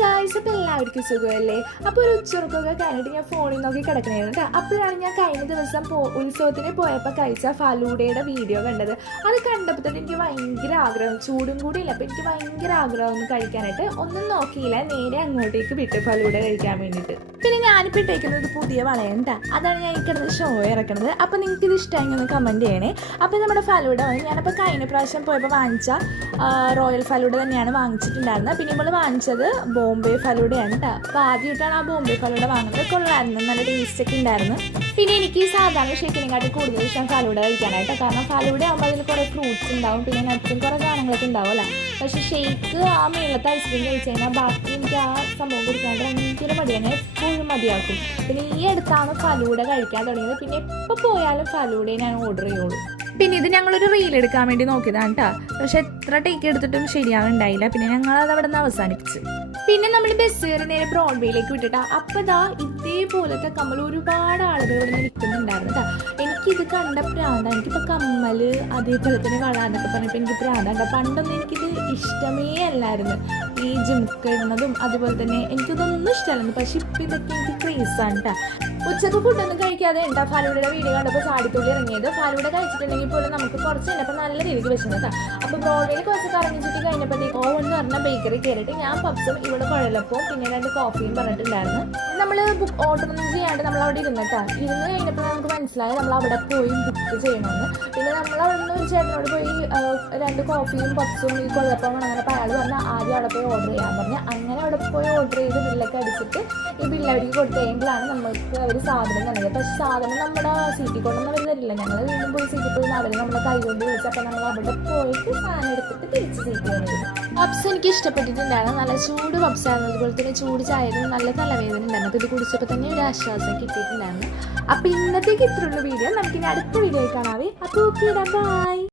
Guys, അപ്പോൾ എല്ലാവർക്കും സുഖമല്ലേ? അപ്പോൾ ഒരു ഉച്ചയുറക്കമൊക്കെ കഴിഞ്ഞിട്ട് ഞാൻ ഫോണിൽ നോക്കി കിടക്കണായിരുന്നു കേട്ടോ. അപ്പോഴാണ് ഞാൻ കഴിഞ്ഞ ദിവസം ഉത്സവത്തിന് പോയപ്പോൾ കഴിച്ച ഫലൂഡയുടെ വീഡിയോ കണ്ടത്. അത് കണ്ടപ്പോൾ തന്നെ എനിക്ക് ഭയങ്കര ആഗ്രഹം, ചൂടും കൂടി ഇല്ല, അപ്പോൾ എനിക്ക് ഭയങ്കര ആഗ്രഹം ഒന്ന് കഴിക്കാനായിട്ട്. ഒന്നും നോക്കിയില്ല, നേരെ അങ്ങോട്ടേക്ക് വിട്ട് ഫലൂഡ കഴിക്കാൻ വേണ്ടിയിട്ട്. പിന്നെ ഞാനിപ്പോൾ ഇട്ടേക്കുന്നത് പുതിയ വളയുണ്ട, അതാണ് ഞാൻ ഈ കിടന്ന് ഷോ ഇറക്കുന്നത്. അപ്പോൾ നിങ്ങൾക്ക് ഇത് ഇഷ്ടമായി ഒന്ന് കമൻറ്റ് ചെയ്യണേ. അപ്പോൾ നമ്മുടെ ഫലൂഡ ഞാനപ്പോൾ കഴിഞ്ഞ പ്രാവശ്യം പോയപ്പോൾ വാങ്ങിച്ച റോയൽ ഫലൂഡ തന്നെയാണ് വാങ്ങിച്ചിട്ടുണ്ടായിരുന്നത്. പിന്നെ നമ്മൾ വാങ്ങിച്ചത് ബോംബെ ഫലൂഡയാണ് കേട്ടോ. അപ്പോൾ ആദ്യമായിട്ടാണ് ആ ബോംബെ ഫലൂഡ വാങ്ങുന്നത്. കൊള്ളായിരുന്നു, നല്ല ടേസ്റ്റൊക്കെ ഉണ്ടായിരുന്നു. പിന്നെ എനിക്ക് സാധാരണ ഷേക്കിനെക്കാട്ടി കൂടുതൽ ഇഷ്ടം ഫലൂഡ കഴിക്കാനായിട്ട്. കാരണം ഫലൂഡ ആകുമ്പോൾ അതിൽ കുറേ ഫ്രൂട്ട്സ് ഉണ്ടാവും, പിന്നെ നട്ട്സും കുറേ സാധനങ്ങളൊക്കെ ഉണ്ടാവും അല്ലേ. പക്ഷേ ഷേക്ക് ആ മേളത്തെ ഐസ്ക്രീം കഴിച്ച് കഴിഞ്ഞാൽ ബാക്കി എനിക്ക് ആ സംഭവം കുടിക്കാണ്ട് ഭയങ്കര മടിയാണ്, എപ്പോഴും മതിയാക്കും. പിന്നെ ഈ അടുത്താണ് ഫലൂഡ കഴിക്കാൻ തുടങ്ങിയത്. പിന്നെ എപ്പോൾ പോയാലും ഫലൂഡയെ ഞാൻ ഓർഡർ ചെയ്യുള്ളൂ. പിന്നെ ഇത് ഞങ്ങളൊരു റീൽ എടുക്കാൻ വേണ്ടി നോക്കിയതാണ് കേട്ടോ. പക്ഷെ എത്ര ടേക്ക് എടുത്തിട്ടും ശരിയാവുണ്ടായില്ല. പിന്നെ ഞങ്ങളത് അവിടെ നിന്ന് അവസാനിപ്പിച്ചു. പിന്നെ നമ്മൾ ബസ് കയറി നേരെ ബ്രോഡ്വേയിലേക്ക് വിട്ടിട്ടാ. അപ്പോൾ ഇതാ ഇതേപോലത്തെ കമ്മൽ ഒരുപാട് ആളുകൾ ഇവിടെ നിന്ന് വിൽക്കുന്നുണ്ടായിരുന്നു കേട്ടോ. എനിക്കിത് കണ്ട പ്രാന്താണ്. എനിക്കിപ്പോൾ കമ്മൽ അതേപോലെ തന്നെ വള എന്നൊക്കെ പറഞ്ഞപ്പോൾ എനിക്ക് പ്രാന്താണ്. പണ്ടൊന്നും എനിക്കിത് ഇഷ്ടമേ അല്ലായിരുന്നു, ഈ ജിമുക്ക ഇടുന്നതും അതുപോലെ തന്നെ എനിക്കിതൊന്നും ഇഷ്ടമല്ലായിരുന്നു. പക്ഷെ ഇപ്പം ഇതൊക്കെ എനിക്ക് ക്രേസാണ് കേട്ടോ. ഉച്ചക്ക് ഫുഡൊന്നും കഴിക്കാതെ ഉണ്ടാ ഫലൂഡയുടെ വീഡിയോ കണ്ടപ്പോൾ ചാടിത്തുള്ളി ഇറങ്ങിയത്. ഫലൂഡ കഴിച്ചിട്ടുണ്ടെങ്കിൽ പോലും നമുക്ക് കുറച്ച് കഴിഞ്ഞപ്പോൾ നല്ല രീതിക്ക് വിശന്നത്. അപ്പോൾ ബ്രോഡ്വേയിൽ കുറച്ച് കറങ്ങി ചുറ്റി കഴിഞ്ഞപ്പോഴത്തേക്ക് എന്ന് പറഞ്ഞ ബേക്കറി കയറിയിട്ട് ഞാൻ പപ്സും ഇവിടെ കുഴലപ്പവും പിന്നെ 2 കോഫിയും പറഞ്ഞിട്ടുണ്ടായിരുന്നു. നമ്മൾ ഓർഡർ ഒന്നും ചെയ്യാണ്ട് നമ്മൾ അവിടെ ഇരുന്നിട്ടാ. ഇരുന്ന് കഴിഞ്ഞപ്പോൾ നമുക്ക് മനസ്സിലായി നമ്മൾ അവിടെ പോയി ബുക്ക് ചെയ്യണമെന്ന്. പിന്നെ നമ്മൾ അവിടെ നിന്ന് ഒരു ചേട്ടനോട് പോയി 2 കോഫിയും പപ്സും ഈ കുഴലപ്പവും അങ്ങനെ അയാൾ പറഞ്ഞാൽ ആദ്യം അവിടെ പോയി ഓർഡർ ചെയ്യാൻ പറഞ്ഞു. അങ്ങനെ അവിടെ പോയി ഓർഡർ ചെയ്ത് ബില്ലൊക്കെ അടിച്ചിട്ട് ഈ ബില്ല് അവർക്ക് കൊടുത്തെങ്കിലാണ് നമുക്ക് അവർ സാധനം തന്നത്. പക്ഷെ സാധനം നമ്മുടെ സീറ്റിൽ കൊണ്ടൊന്നും അവർ തരില്ല. ഞങ്ങൾ വീണ്ടും പോയി സീറ്റിൽ പോയി അവർ നമ്മളെ കൈ കൊണ്ട് വിളിച്ചപ്പോൾ നമ്മൾ അവിടെ പോയിട്ട് സാധനം എടുത്തിട്ട് തിരിച്ച് സീറ്റിൽ വന്നിരുന്നു. പപ്സ് എനിക്ക് ഇഷ്ടപ്പെട്ടിട്ടുണ്ടായിരുന്നു, നല്ല ചൂട് പപ്സ് ആയിരുന്നു. അതുപോലെ തന്നെ ചൂട് ചായയും നല്ല തലവേദന ഉണ്ടായിരുന്നു. അപ്പോൾ ഇത് കുടിച്ചപ്പോൾ തന്നെ ഒരു ആശ്വാസം കിട്ടിയിട്ടുണ്ടായിരുന്നു. അപ്പോൾ ഇന്നത്തേക്ക് ഇത്രയുള്ള വീഡിയോ. നമുക്കിനി അടുത്ത വീഡിയോ കാണാവേ. അപ്പോൾ ഓക്കെ, ബൈ.